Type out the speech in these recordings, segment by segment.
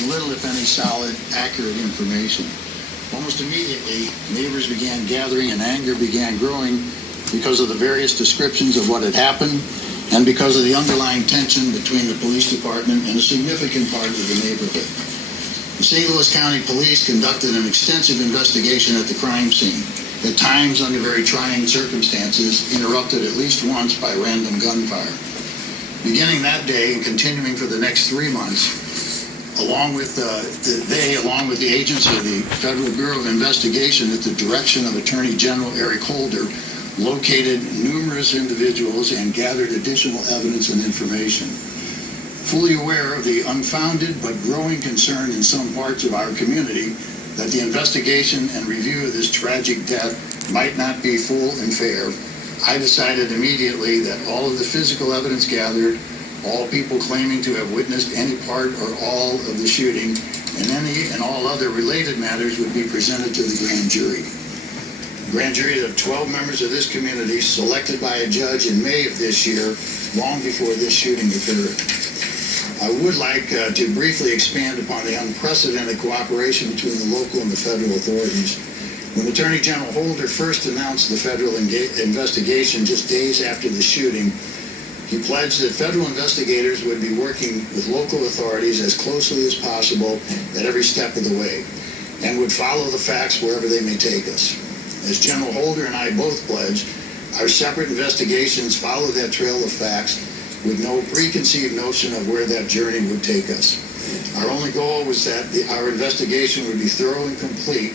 and little, if any, solid, accurate information. Almost immediately, neighbors began gathering and anger began growing because of the various descriptions of what had happened and because of the underlying tension between the police department and a significant part of the neighborhood. The St. Louis County Police conducted an extensive investigation at the crime scene, at times under very trying circumstances, interrupted at least once by random gunfire. Beginning that day and continuing for the next 3 months, along with the agents of the Federal Bureau of Investigation at the direction of Attorney General Eric Holder, located numerous individuals and gathered additional evidence and information. Fully aware of the unfounded but growing concern in some parts of our community that the investigation and review of this tragic death might not be full and fair, I decided immediately that all of the physical evidence gathered, all people claiming to have witnessed any part or all of the shooting, and any and all other related matters would be presented to the grand jury. The grand jury of 12 members of this community, selected by a judge in May of this year, long before this shooting occurred. I would like to briefly expand upon the unprecedented cooperation between the local and the federal authorities. When Attorney General Holder first announced the federal investigation just days after the shooting, he pledged that federal investigators would be working with local authorities as closely as possible at every step of the way, and would follow the facts wherever they may take us. As General Holder and I both pledged, our separate investigations followed that trail of facts with no preconceived notion of where that journey would take us. Our only goal was that our investigation would be thorough and complete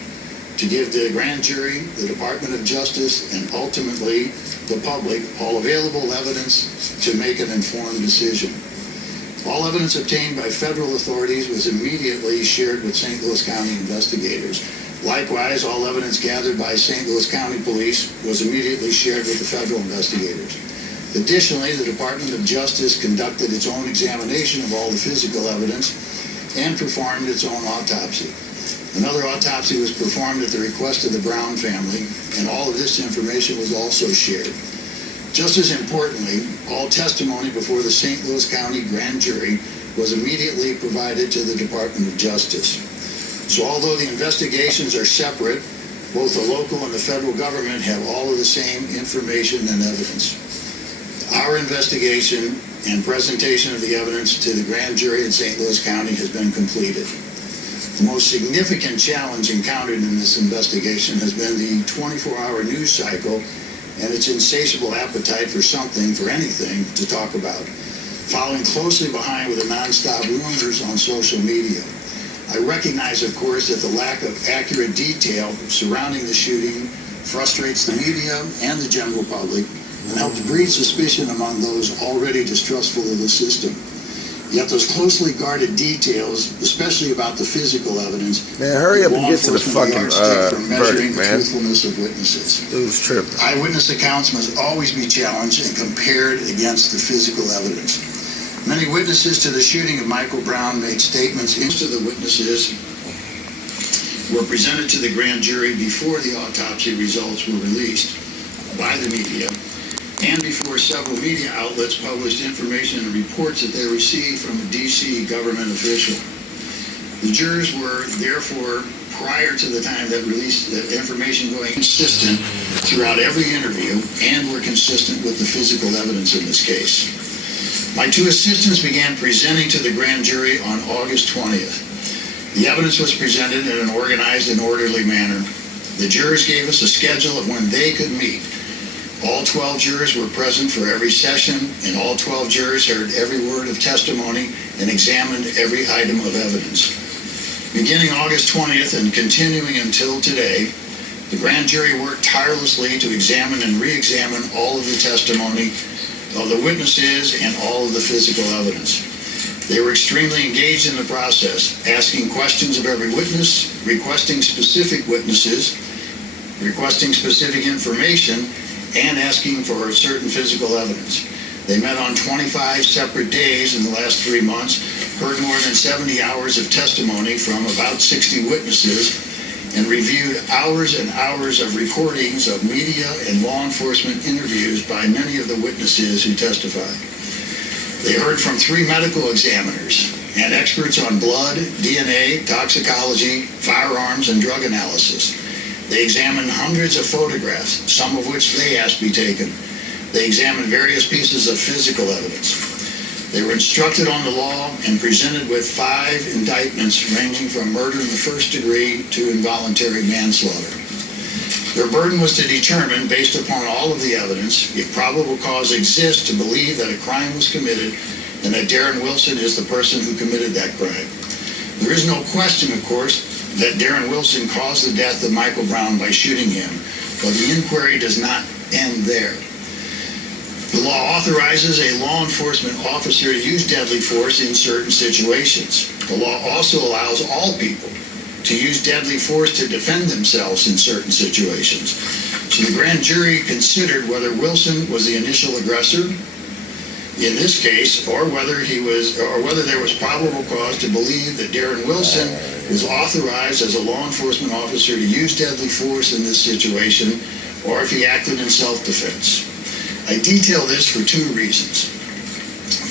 to give the grand jury, the Department of Justice, and ultimately the public all available evidence to make an informed decision. All evidence obtained by federal authorities was immediately shared with St. Louis County investigators. Likewise, all evidence gathered by St. Louis County Police was immediately shared with the federal investigators. Additionally, the Department of Justice conducted its own examination of all the physical evidence and performed its own autopsy. Another autopsy was performed at the request of the Brown family, and all of this information was also shared. Just as importantly, all testimony before the St. Louis County Grand Jury was immediately provided to the Department of Justice. So although the investigations are separate, both the local and the federal government have all of the same information and evidence. Our investigation and presentation of the evidence to the grand jury in St. Louis County has been completed. The most significant challenge encountered in this investigation has been the 24-hour news cycle and its insatiable appetite for anything to talk about, following closely behind with the nonstop rumors on social media. I recognize, of course, that the lack of accurate detail surrounding the shooting frustrates the media and the general public and helps breed suspicion among those already distrustful of the system. Yet those closely guarded details, especially about the physical evidence, man, hurry up and get to the fucking verdict, man. The truthfulness of witnesses. Dude's tripping. Eyewitness accounts must always be challenged and compared against the physical evidence. Many witnesses to the shooting of Michael Brown made statements. Most of the witnesses were presented to the grand jury before the autopsy results were released by the media, and before several media outlets published information and reports that they received from a D.C. government official. The jurors were, therefore, prior to the time that released the information going consistent throughout every interview and were consistent with the physical evidence in this case. My two assistants began presenting to the grand jury on August 20th. The evidence was presented in an organized and orderly manner. The jurors gave us a schedule of when they could meet. All 12 jurors were present for every session, and all 12 jurors heard every word of testimony and examined every item of evidence. Beginning August 20th and continuing until today, the grand jury worked tirelessly to examine and re-examine all of the testimony of the witnesses and all of the physical evidence. They were extremely engaged in the process, asking questions of every witness, requesting specific witnesses, requesting specific information, and asking for certain physical evidence. They met on 25 separate days in the last 3 months, heard more than 70 hours of testimony from about 60 witnesses, and reviewed hours and hours of recordings of media and law enforcement interviews by many of the witnesses who testified. They heard from 3 medical examiners, and experts on blood, DNA, toxicology, firearms, and drug analysis. They examined hundreds of photographs, some of which they asked be taken. They examined various pieces of physical evidence. They were instructed on the law and presented with 5 indictments ranging from murder in the first degree to involuntary manslaughter. Their burden was to determine, based upon all of the evidence, if probable cause exists to believe that a crime was committed and that Darren Wilson is the person who committed that crime. There is no question, of course, that Darren Wilson caused the death of Michael Brown by shooting him, but the inquiry does not end there. The law authorizes a law enforcement officer to use deadly force in certain situations. The law also allows all people to use deadly force to defend themselves in certain situations. So the grand jury considered whether Wilson was the initial aggressor in this case, or whether there was probable cause to believe that Darren Wilson was authorized as a law enforcement officer to use deadly force in this situation, or if he acted in self-defense. I detail this for 2 reasons.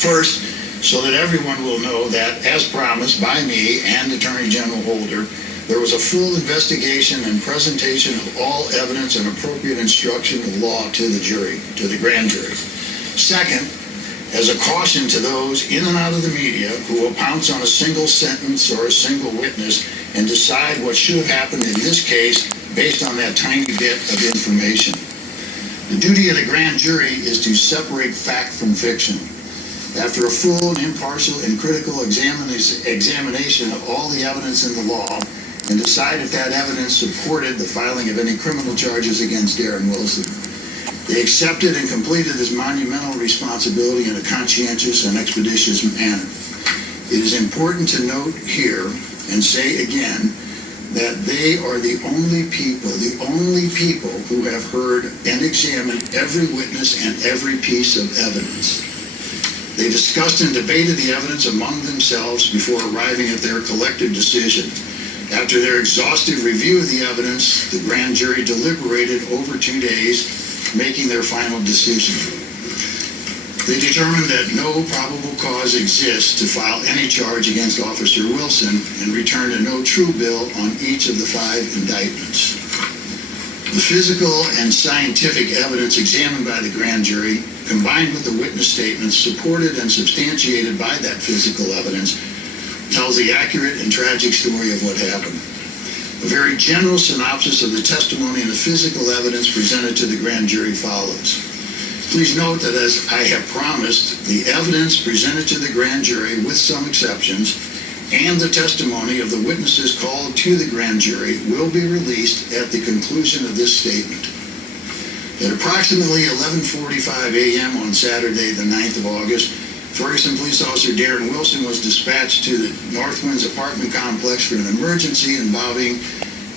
First, so that everyone will know that, as promised by me and Attorney General Holder, there was a full investigation and presentation of all evidence and appropriate instruction of law to the jury, to the grand jury. Second, as a caution to those in and out of the media who will pounce on a single sentence or a single witness and decide what should have happened in this case based on that tiny bit of information. The duty of the grand jury is to separate fact from fiction. After a full and impartial and critical examination of all the evidence in the law, and decide if that evidence supported the filing of any criminal charges against Darren Wilson. They accepted and completed this monumental responsibility in a conscientious and expeditious manner. It is important to note here, and say again, that they are the only people who have heard and examined every witness and every piece of evidence. They discussed and debated the evidence among themselves before arriving at their collective decision. After their exhaustive review of the evidence, the grand jury deliberated over 2 days, making their final decision. They determined that no probable cause exists to file any charge against Officer Wilson and returned a no true bill on each of the 5 indictments. The physical and scientific evidence examined by the grand jury, combined with the witness statements supported and substantiated by that physical evidence, tells the accurate and tragic story of what happened. A very general synopsis of the testimony and the physical evidence presented to the grand jury follows. Please note that, as I have promised, the evidence presented to the grand jury, with some exceptions, and the testimony of the witnesses called to the grand jury will be released at the conclusion of this statement. At approximately 11:45 a.m. on Saturday, the 9th of August, Ferguson Police Officer Darren Wilson was dispatched to the Northwinds apartment complex for an emergency involving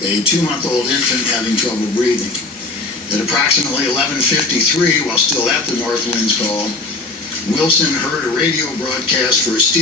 a 2-month-old infant having trouble breathing. At approximately 11:53, while still at the Northwinds call, Wilson heard a radio broadcast for a steel